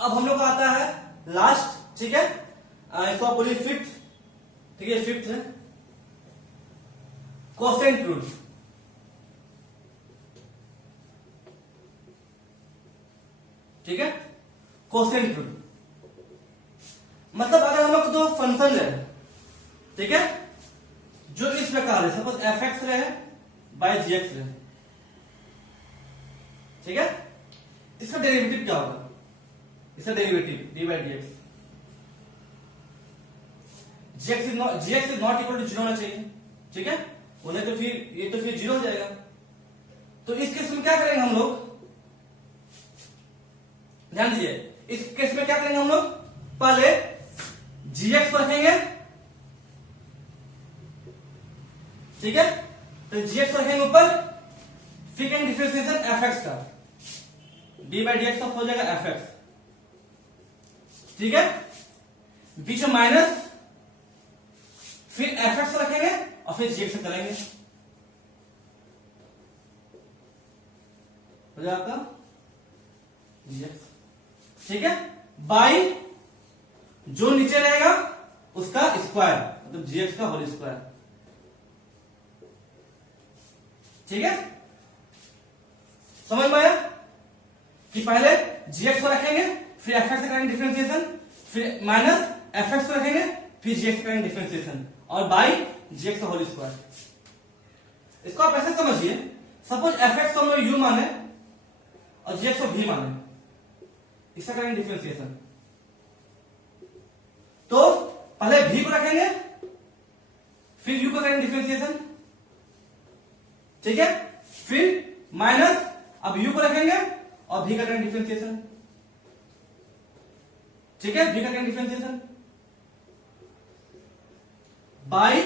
अब हम लोग का आता है लास्ट, ठीक है, इसको आप बोलिए फिफ्थ, ठीक है, फिफ्थ है कोसेंट रूल। ठीक है, कोसेंट रूल मतलब अगर हम लोग दो फंक्शन है, ठीक है, जो इस प्रकार है, सपोज एफ एक्स रहे बाय जी एक्स रहे, ठीक है, इसका डेरिवेटिव क्या होगा, इसका derivative d by d x, g x is not equal to zero होना चाहिए, ठीक है, उन्हें तो फिर ये तो फिर जीरो हो जाएगा। तो इस केस में क्या करेंगे हम लोग, ध्यान दीजिए, इस केस में क्या करेंगे हम लोग, पहले जी एक्स को रखेंगे, ठीक है, तो जी एक्स को रखेंगे ऊपर, फिर करेंगे डिफरेंशिएशन एफ एक्स का, डी बाई डी एक्स हो जाएगा एफ एक्स, ठीक है, बीच में माइनस, फिर एफ एक्स रखेंगे और फिर जी एक्स करेंगे, हो जाएगा आपका जी एक्स, ठीक है, बाई जो नीचे रहेगा उसका स्क्वायर, मतलब जी एक्स का होल स्क्वायर, ठीक है, समझ में आया कि पहले जी एक्स को रखेंगे, फिर एफ एक्स करेंगे डिफरेंशिएशन, फिर माइनस एफ एक्स को रखेंगे, फिर जी एक्स करेंगे डिफरेंशिएशन और बाई जी एक्स का होल स्क्वायर। इसको आप ऐसे समझिए, सपोज एफ एक्स को हम लोग यू माने और जी एक्स को भी माने, इसका करेंगे डिफरेंशिएशन, तो पहले भी को रखेंगे, फिर यू को करेंगे डिफरेंशिएशन, ठीक है, फिर माइनस, अब यू को रखेंगे और भी का करेंगे डिफरेंशिएशन, ठीक है, भी का करेंगे डिफरेंशिएशन बाई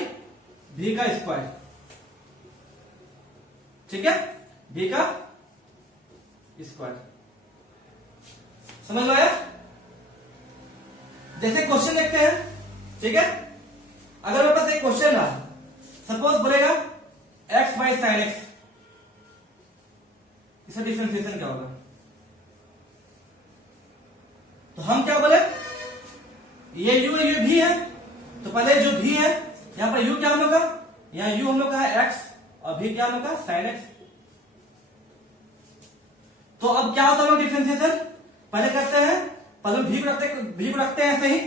भी का स्क्वायर, ठीक है, भी का स्क्वायर, समझ में आया। जैसे क्वेश्चन देखते हैं, ठीक है, अगर मेरे पास एक क्वेश्चन है, सपोज बोलेगा एक्स बाई साइन एक्स, इसका डिफरेंशिएशन क्या होगा, तो हम क्या बोले, ये यू है, ये भी है, तो पहले जो भी है यहां पर यू क्या हम लोग का, यहां यू हम लोग का है एक्स और भी क्या हम लोग का साइन एक्स, तो अब क्या होता है डिफरेंशिएशन, पहले करते हैं, पहले भी को रखते हैं ऐसे ही,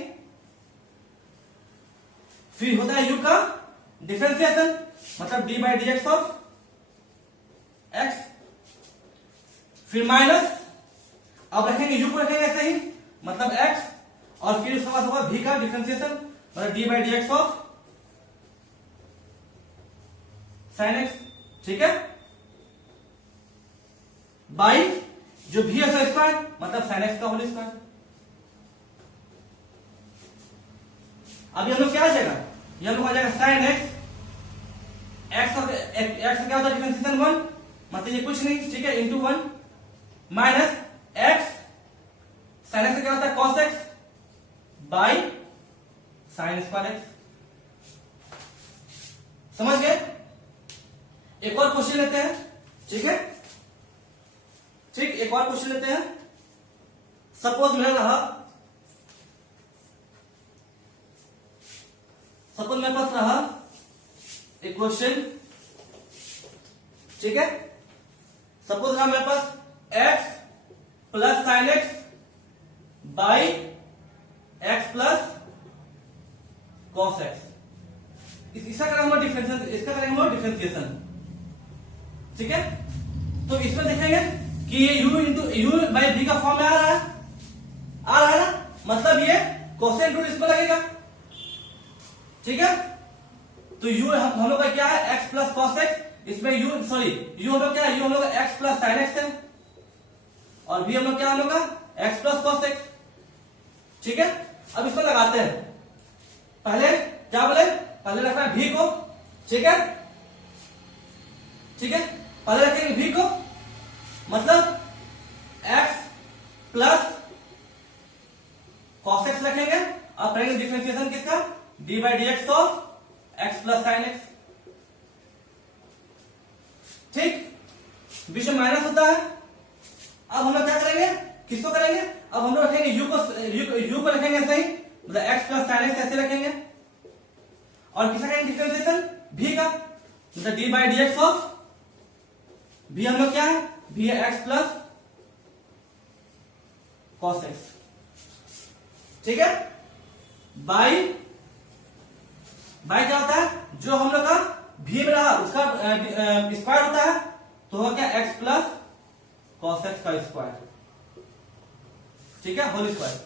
फिर होता है यू का डिफरेंशिएशन, मतलब d by d x of x, फिर माइनस, अब रखेंगे यू को रखेंगे ऐसे ही, मतलब एक्स, और फिर उसके बाद होगा भी का डिफरेंशिएशन, मतलब d by d x of sine x, ठीक है, बाई जो भी है स्क्वायर, मतलब साइन एक्स का होल स्क्वायर। अभी हम लोग क्या आ जाएगा, ये हम लोग आ जाएगा साइन एक्स, एक्स और एक्स क्या होता है डिफरेंशिएशन 1, मतलब ये कुछ नहीं, ठीक है, into 1 minus x, sine x क्या होता है cos x by sine square x, समझ गए। एक और क्वेश्चन लेते हैं, ठीक है, ठीक, एक और क्वेश्चन लेते हैं, सपोज मेरे पास रहा एक क्वेश्चन, ठीक है, सपोज रहा मेरे पास x plus sine x by x plus cos x, इसका करेंगे हम डिफरेंशिएशन, इसका करेंगे हम डिफरेंशिएशन, ठीक है, तो इसमें देखेंगे कि ये u इंटू यू बाई भी का फॉर्म में आ रहा है ना, मतलब ये कोसेंट रूल इसमें लगेगा, ठीक है, तो u हम लोग का क्या है x प्लस कॉस एक्स, इसमें u हम लोग क्या है, हम लोग x प्लस साइन एक्स है, और भी हम लोग क्या, हम लोग का x प्लस कॉस एक्स, ठीक है। अब इसको लगाते हैं, पहले क्या बोले, पहले रखना है v को, ठीक है, ठीक है, पहले रखेंगे v को, मतलब x प्लस कॉस एक्स रखेंगे, अब करेंगे डिफरेंशिएशन किसका, D by d x of x plus sine x, ठीक, बीच में माइनस होता है, अब हम लोग क्या करेंगे, किसको करेंगे? अब हम लोग रखेंगे यू को रखेंगे ऐसे ही, मतलब x प्लस साइन एक्स ऐसे रखेंगे। और किसका करेंगे डिफरेंशिएशन? v का, मतलब d by d x of v हम लोग क्या है? v है x प्लस कॉस एक्स, ठीक है। बाई क्या होता है? जो हम लोग का v में रहा उसका स्क्वायर होता है, तो होगा क्या? x प्लस कॉस एक्स का स्क्वायर, ठीक है, होल स्क्वायर।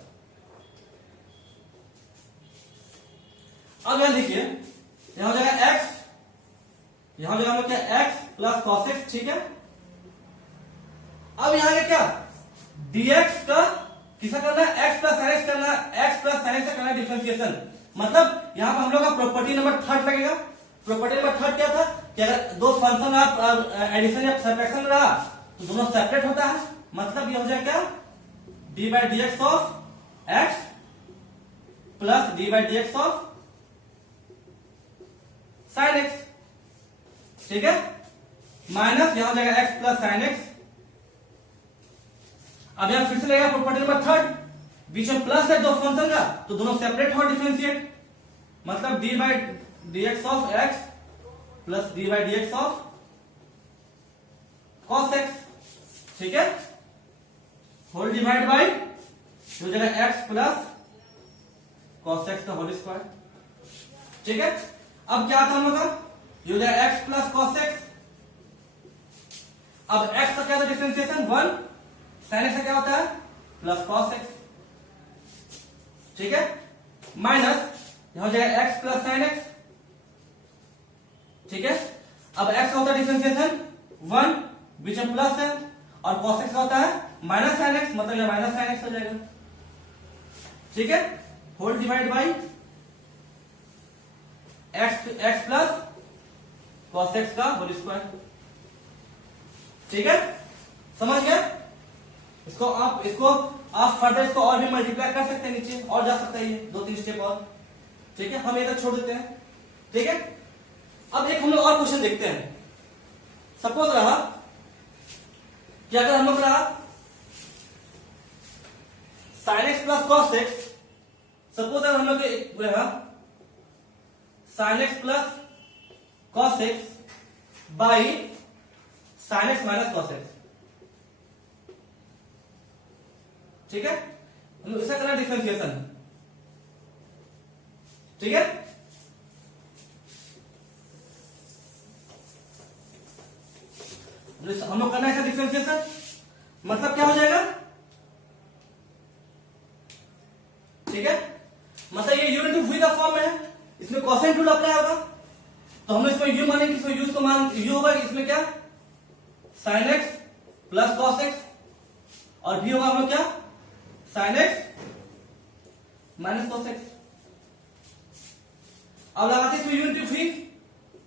अब यहां देखिए, यहां हो जाएगा x, यहां हो जाएगा हम लोग क्या? x प्लस कॉस एक्स, ठीक है। अब यहां है क्या? dx का किसका करना है? x प्लस साइन एक्स करना है, x प्लस साइन एक्स का करना है डिफरेंशिएशन। मतलब यहां पर हम लोग का प्रॉपर्टी नंबर थर्ड लगेगा। प्रॉपर्टी नंबर थर्ड क्या था कि अगर दो फंक्शन आप एडिशन या सब्ट्रैक्शन में रहा तो दोनों सेपरेट होता है, मतलब ये हो जाएगा क्या? D by d x of x plus D by d x of sine x, ठीक है, माइनस यहां हो जाएगा एक्स प्लस साइन एक्स। अब यहां फिर से लगेगा प्रॉपर्टी नंबर थर्ड, बीच में प्लस है दो फंक्शन का, तो दोनों सेपरेट हो डिफरेंशिएट, मतलब d by d x of x plus D by d x of cos x, ठीक है, होल डिवाइड बाई हो जाएगा एक्स प्लस कॉस एक्स का होल स्क्वायर, ठीक है। अब क्या था हम लोग का? ये हो जाएगा एक्स प्लस कॉस एक्स। अब एक्स का क्या था डिफरेंशिएशन? 1, साइन एक्स का क्या होता है? प्लस कॉस एक्स, ठीक है, माइनस यहां हो जाएगा एक्स प्लस साइन एक्स, ठीक है। अब एक्स का होता है डिफरेंशिएशन 1, बीच में प्लस है, और कॉस एक्स का होता है माइनस साइन एक्स, मतलब यह माइनस साइन एक्स हो जाएगा, ठीक है, whole divide by x plus cos x का होल स्क्वायर, ठीक है, समझ गए? इसको आप फर्दर इसको और भी मल्टीप्लाई कर सकते हैं, नीचे और जा सकता है ये 2-3 स्टेप और, ठीक है, हम ये तक छोड़ देते हैं, ठीक है। अब एक हम लोग और क्वेश्चन देखते हैं। सपोज रहा कि अगर हम लोग रहा sign x plus cos x, suppose अगर हम लोग रहा sign x plus cos x by sine x minus cos x, ठीक है, इसका करना डिफरेंशिएशन, ठीक है। हम लोग करना है इसका डिफरेंशिएशन, मतलब क्या हो जाएगा? ठीक है, मतलब ये यू इंटू वी का फॉर्म में है, इसमें कोसाइन रूल अप्लाई होगा, तो हम इसमें यू मानेंगे, इसमें यू को मान यू होगा, इसमें क्या? Sine x plus cos x, और भी होगा हम लोग क्या? Sine x minus cos x. अब लगाते इसमें यू इंटू वी,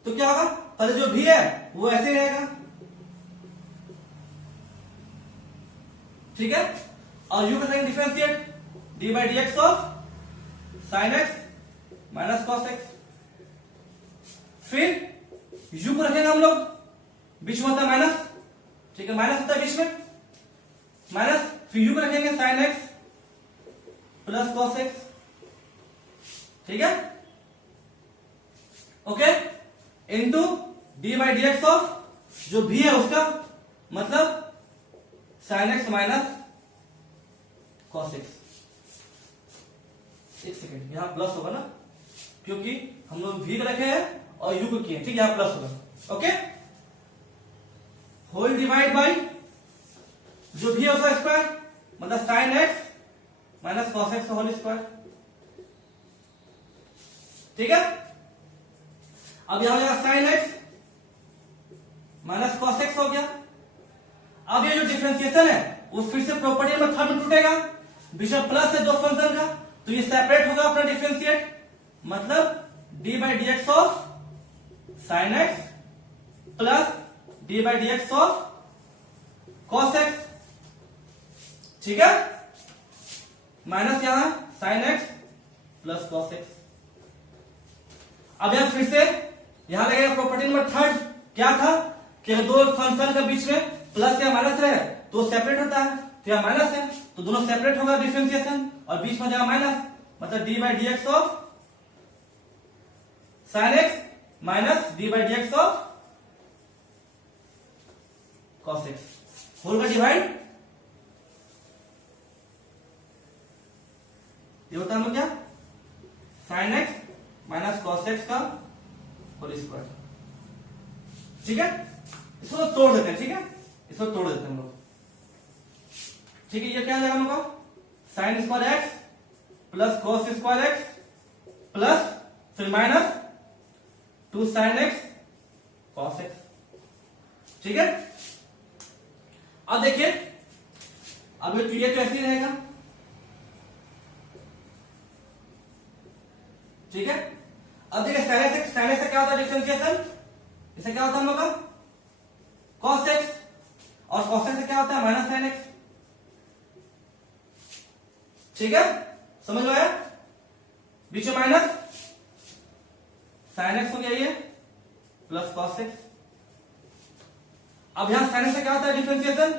तो क्या होगा? पहले जो भी है वो ऐसे रहेगा, ठीक है, और यू का करेंगे differentiate D by d x of sine x minus cos x. फिर यू को रखेंगे हम लोग, बीच में होता है माइनस, ठीक है, माइनस होता है बीच में माइनस, फिर यू को रखेंगे sign x plus cos x, ठीक है, okay, into D by d x of जो भी है उसका, मतलब sine x minus cos x. एक सेकेंड, यहां प्लस होगा ना, क्योंकि हम लोग भी रखे हैं और यू को किए, ठीक है, यहां प्लस होगा, ओके, होल डिवाइड बाई जो भी है उसका स्क्वायर, मतलब sine x minus cos x whole square, ठीक है। अब यहां हो जाएगा sine x minus cos x हो गया। अब ये जो डिफरेंशिएशन है वो फिर से प्रॉपर्टी में थर्ड में टूटेगा, बीच में प्लस है दो फंक्शन का, तो ये सेपरेट होगा अपना डिफरेंशिएट, मतलब d by d x of sine x plus D by d x of cos x, ठीक है, माइनस यहां sign x plus cos x. अब यहां फिर से यहां लगेगा प्रॉपर्टी नंबर थर्ड, क्या था कि दो फंक्शन के बीच में प्लस या माइनस रहे तो सेपरेट होता है, तो यहां माइनस है, तो दोनों सेपरेट होगा डिफरेंशिएशन, और बीच में जाएगा माइनस, मतलब d by d x of sine x minus d by d x of cos x whole का डिवाइड, ये होता है हम लोग क्या sine x minus cos x का होल स्क्वायर। ठीक है, इसको तो तोड़ देते हैं, ठीक है, इसको तोड़ देते हैं हम लोग। ठीक है, ये क्या आ जाएगा हम लोग का sine square x plus cos square x plus फिर minus 2 sine x cos x. ठीक है, अब देखिए, अब ये तो ऐसे ही रहेगा। ठीक है, अब देखिए साइन एक्स से क्या होता है डिफरेंशिएशन, इससे क्या होता है हम लोग का कॉस एक्स, और कॉस एक्स से क्या होता है माइनस साइन एक्स। ठीक है, समझ में आया, बीच में माइनस साइन एक्स हो गया ये प्लस कॉस एक्स। अब यहां साइन एक्स से क्या होता है डिफरेंशिएशन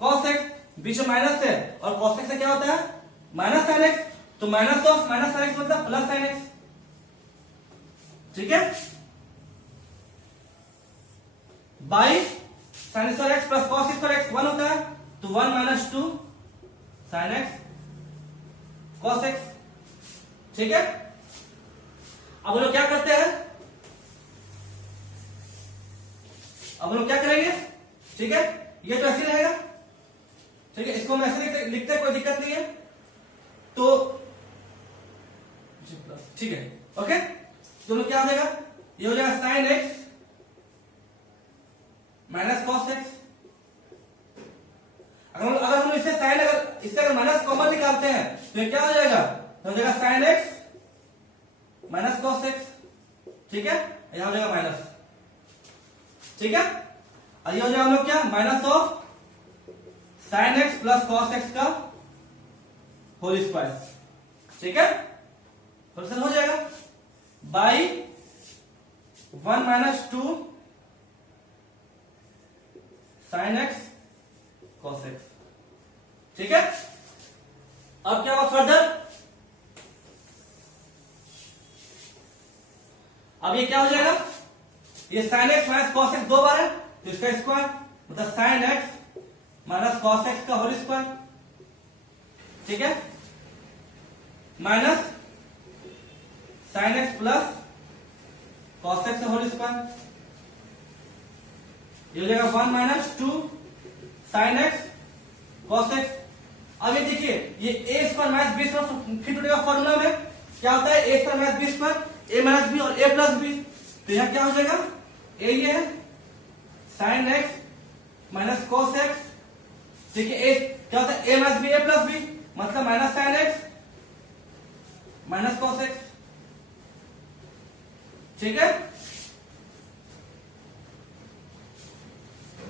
कॉस एक्स, बीच में माइनस है, और कॉस एक्स से क्या होता है माइनस साइन एक्स, तो minus of minus sine x मतलब प्लस साइन एक्स। ठीक है, by sine square x plus cos square x 1 होता है, तो 1 minus 2 sine x cos x. ठीक है, अब हम लोग क्या करते हैं, अब हम लोग क्या करेंगे, ठीक है, ये तो ऐसे रहेगा। ठीक है, इसको हम ऐसे लिखते हैं, कोई दिक्कत नहीं है, तो ठीक है, ओके, तो लोग क्या हो जाएगा, ये हो जाएगा sine x minus cos x. अगर हम इससे साइन इससे अगर माइनस कॉमन निकालते हैं तो ये क्या हो जाएगा, तो हो जाएगा sine x minus cos x. ठीक है, यहां हो जाएगा माइनस। ठीक है, और ये हो जाएगा हम लोग क्या minus of sine x plus cos x का होल स्क्वायर। ठीक है, हो जाएगा by 1 minus 2 sine x cos x. ठीक है, अब क्या होगा फर्दर, अब ये क्या हो जाएगा, ये sine x minus cos x 2 बार है, तो इसका स्क्वायर मतलब sine x minus cos x का होल स्क्वायर। ठीक है, minus sine x plus cos x का होल स्क्वायर, ये हो जाएगा 1 minus 2 sine x cos x. अब ये देखिए, ये a square minus b square fit उठेगा फॉर्मूला में, क्या होता है a square minus b square, a minus b और ए प्लस बी, तो यहां क्या हो जाएगा, ए ये है sign x minus cos x. ठीक है, ए क्या होता है ए माइनस बी ए प्लस बी, मतलब minus sine x minus cos x. ठीक है,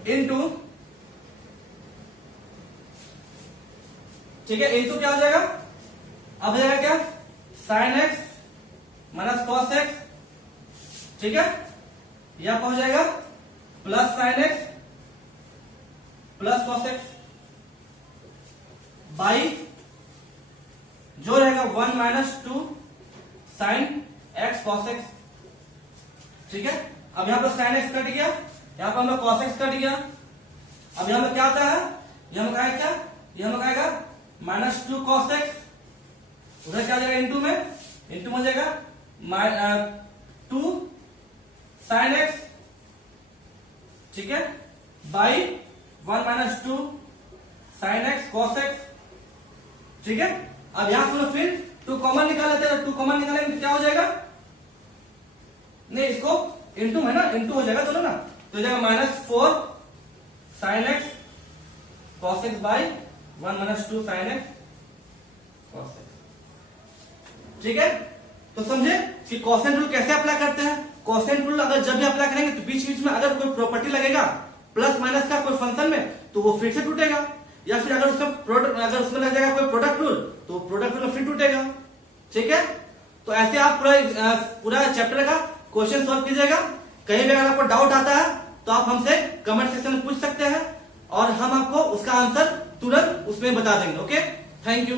इनटू, ठीक है, इनटू क्या हो जाएगा, अब हो जाएगा क्या sine x minus cos x. ठीक है, यहां पर हो जाएगा plus sign x plus cos x by जो रहेगा 1 minus 2 sine x cos x. ठीक है, अब यहां पर साइन एक्स कट गया, यहां पर हम लोग कॉस एक्स कट गया। अब यहां पर क्या आता है, यहां पर आएगा क्या, यहां पर आएगा माइनस 2 कॉस एक्स, उधर क्या आ जाएगा इंटू में, इंटू हो जाएगा 2 साइन एक्स। ठीक है, by 1 minus 2 sine x cos x. ठीक है, अब यहां से फिर 2 कॉमन निकाल लेते हैं, 2 कॉमन निकालेंगे तो क्या हो जाएगा, नहीं इसको इंटू है ना, इंटू हो जाएगा दोनों ना, तो हो जाएगा minus 4 sign x cos x by 1 minus 2 sine x cos x. ठीक है, तो समझे कि कोसेंट रूल कैसे अप्लाई करते हैं। कोसेंट रूल अगर जब भी अप्लाई करेंगे तो बीच बीच में अगर कोई प्रॉपर्टी लगेगा प्लस माइनस का कोई फंक्शन में, तो वो फिर से टूटेगा, या फिर अगर उसका प्रोडक्ट, अगर उसमें लग जाएगा कोई प्रोडक्ट रूल, तो प्रोडक्ट रूल फिर टूटेगा। ठीक है, तो ऐसे आप पूरा चैप्टर का क्वेश्चन सॉल्व कीजिएगा। कहीं भी अगर आपको डाउट आता है तो आप हमसे कमेंट सेक्शन में पूछ सकते हैं, और हम आपको उसका आंसर तुरंत उसमें बता देंगे। Okay, thank you.